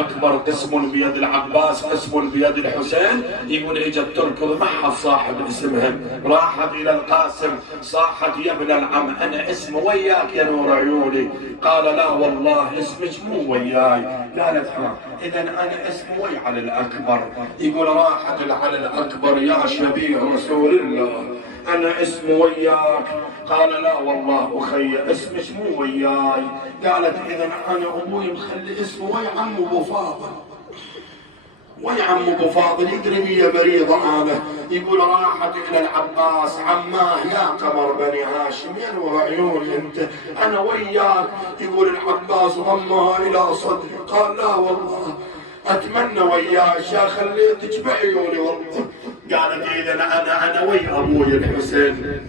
أكبر قسم بيد العباس قسم بيد الحسين. يقول اجت تركض معها صاحب اسمها، راحت إلى القاسم صاحت يا ابن العم أنا اسم وياك يا نور عيوني. قال لا والله اسمك مو وياي. قالت إذا أنا اسمي ويا علي الأكبر. يقول راحت علي الأكبر يا شبيه رسول الله أنا اسم وياك. قال لا والله أخي اسمك مو وياي. قالت إذا أنا أبوي مخلي اسمه ويا عم أبو فاضل، ويا عم أبو فاضل يدري بي مريضة أنا. يقول راحت إلى العباس عماه يا قمر بني هاشم يا نور عيوني أنت أنا وياك. يقول العباس ضمها إلى صدري قال لا والله أتمنى وياك يا خليتك بعيوني والله. قالت إذا أنا ويا أبوي الحسين،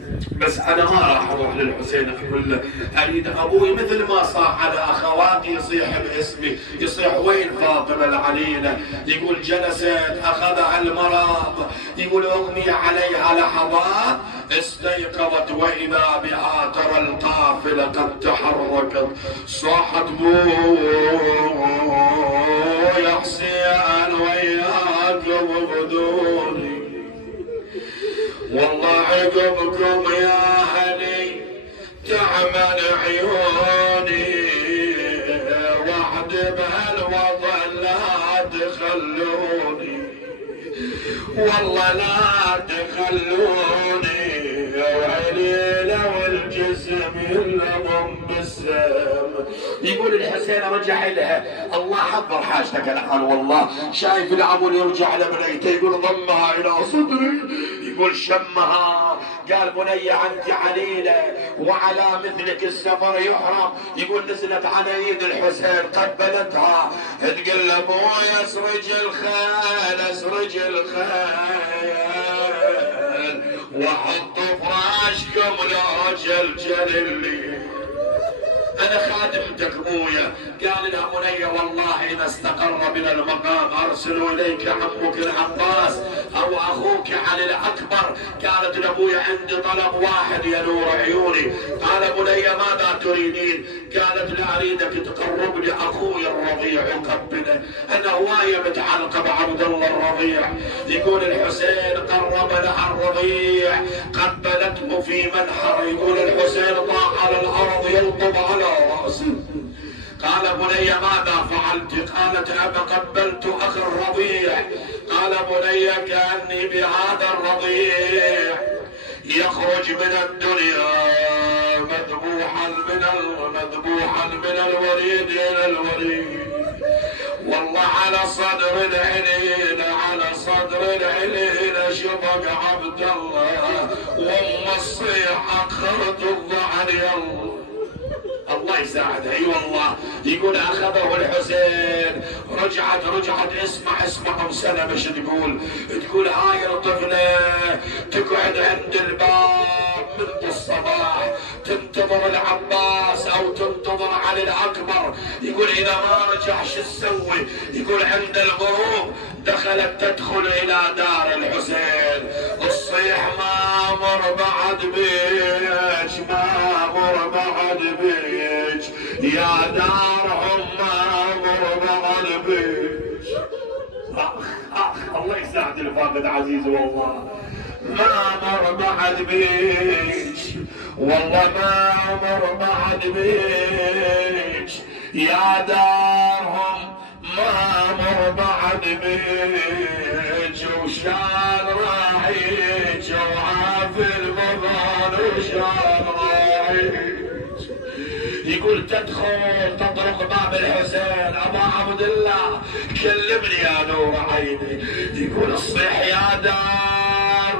بس أنا ما راح أروح للحسين أقول له أريد أبوي مثل ما صاح على أخواتي يصيح باسمي، يصيح وين فاطمة العليلة. يقول جلست أخذها المرض، يقول أغمي عليها لحظات استيقظت وإذا بها ترى القافلة قد تحركت. صاحت بو يا حسين وياك وبدوني والله عقبكم يا أهلي تعمل عيوني، وحد بهالوضع لا تخلوني والله لا تخلوني. وعلي لو الجسم يلضم بالسم. يقول الحسين رجع لها الله حضر حاجتك الآن والله شايف العمل يرجع لبنيته. يقول ضمها إلى صدري، يقول شمها قال بني أنت عليلة وعلى مثلك السفر يحرم. يقول نزلت على ايد الحسين قبلتها تقول له ابوي اسرج الخيل اسرج الخيل وحط فراشكم لرجل جليل أنا خادمتك أبويا. قال لها بني والله إذا استقر بنا المقام أرسل إليك عمك العباس أو أخوك علي الأكبر. قالت لأبويا عندي طلب واحد يا نور عيوني. قال بني ماذا تريدين؟ قالت لا أريدك تقرب لي أخوي الرضيع وقبله، أنا هواية متعلقة بعبد الله الرضيع. يقول الحسين قرب لها الرضيع قبلته في منحر. يقول الحسين طاح على الأرض يلطم على رأسه. قال بني ماذا فعلت؟ قالت أبا قبلت أخي الرضيع. قال بني كأني بهذا الرضيع يخرج من الدنيا مذبوحا من الوريد إلى الوريد والله على صدر العليل شفق عبد الله وام الصيحة خرط الضعن يلا الله يساعدها. اي والله. يقول اخذه الحسين رجعت اسمع ام سلمة ايش تقول هاي الطفلة تقعد عند الباب منذ الصباح تنتظر العباس او تنتظر علي الاكبر. يقول اذا ما رجع شو تسوي؟ يقول عند الغروب دخلت تدخل الى دار الحسين الصيح ما مر بعد بيج يا دارهم ما مر بعد بيج. الله يساعد الفاقد عزيز والله ما مر بعد بيج والله ما مر بعد بيج يا دارهم ما مر بعد بيج وشان راعيج وعافي المضان وشان راعيج. يقول تدخل تطرق باب الحسين ابا عبد الله كلمني يا نور عيني. يقول الصيح يا دار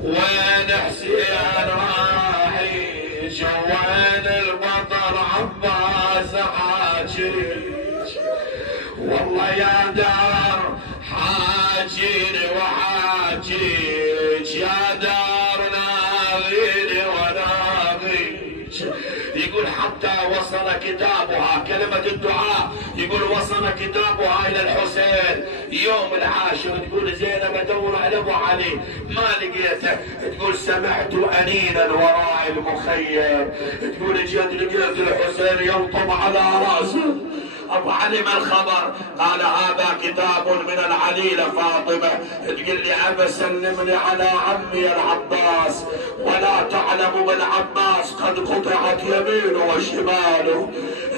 وين حسين راعيج وين البطل عباس حاجيج والله يا دار حاجيني وحاجيج يا دار ناغيني وناغيج. يقول حتى وصل كتابها كلمة الدعاء. يقول وصل كتابها إلى الحسين يوم العاشر. تقول زينب أدور على أبو علي ما لقيته. تقول سمعت أنينا وراء المخيم. تقول جد لقيت الحسين يلطم على رأسه أبو علم الخبر قال هذا كتاب من العليلة فاطمة، تقول لي أبا سلمني على عمي العباس، ولا تعلم بالعباس قد قطعت يمينه وشماله.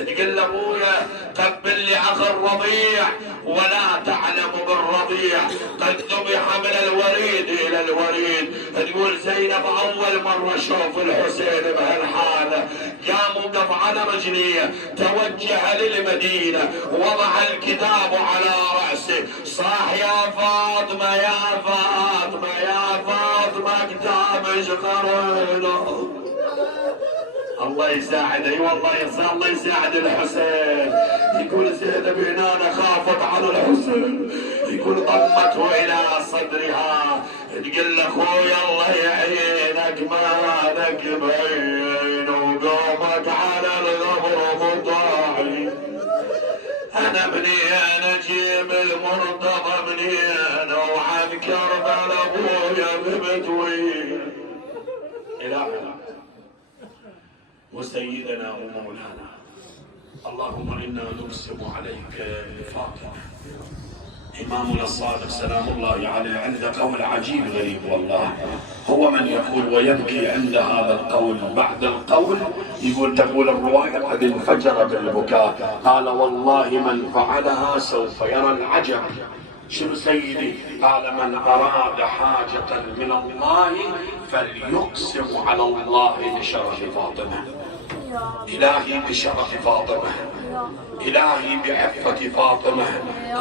تقول له أبويا قبل لي أخ الرضيع، ولا تعلم بالرضيع قد ذبح من الوريد إلى الوريد. تقول زينب أول مرة شوف الحسين بهالحالة قام وقف على رجليه، توجه للمدينة، وضع الكتاب على رأسه، صاح يا فاطمة يا فاطمة يا فاطمة كتابش قرينا. الله يساعد، اي والله الله يساعد الحسين. يقول زينب هنا خافت على الحسين، يقول ضمته الى صدرها، تقول له اخويا الله يعينك مالك بين، وقومك على الغبر مطاعي. انا منين اجيب المرتضى منين، وعن كربل ابويا بمتوين. الهنا وسيدنا ومولانا، اللهم انا نقسم عليك بفاطمه إمامنا الصادق سلام الله عليه عند قول عجيب غريب والله. هو من يقول ويبكي عند هذا القول، بعد القول يقول تقول الرواية قد انفجر بالبكاء. قال والله من فعلها سوف يرى العجب. شنو سيدي؟ قال من أراد حاجة من الله فليقسم على الله بشرف فاطمة. إلهي بشرف فاطمة، إلهي بعفة فاطمة،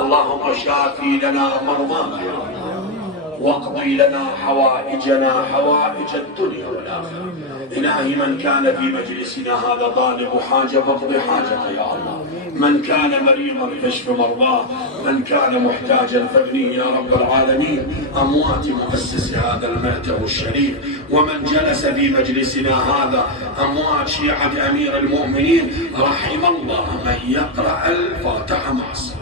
اللهم شافي لنا مرضانا يا رب، واقضي لنا حوائجنا حوائج الدنيا والآخرة. إلهي من كان في مجلسنا هذا طالب حاجة فاقضي حاجته يا الله، من كان مريضا فاشف مرضاه، من كان محتاجا فاغنيه يا رب العالمين. أموات مؤسس هذا المأتم الشريف، ومن جلس في مجلسنا هذا، أموات شيعة أمير المؤمنين، رحم الله من يقرأ الفاتحة مع الصلاة.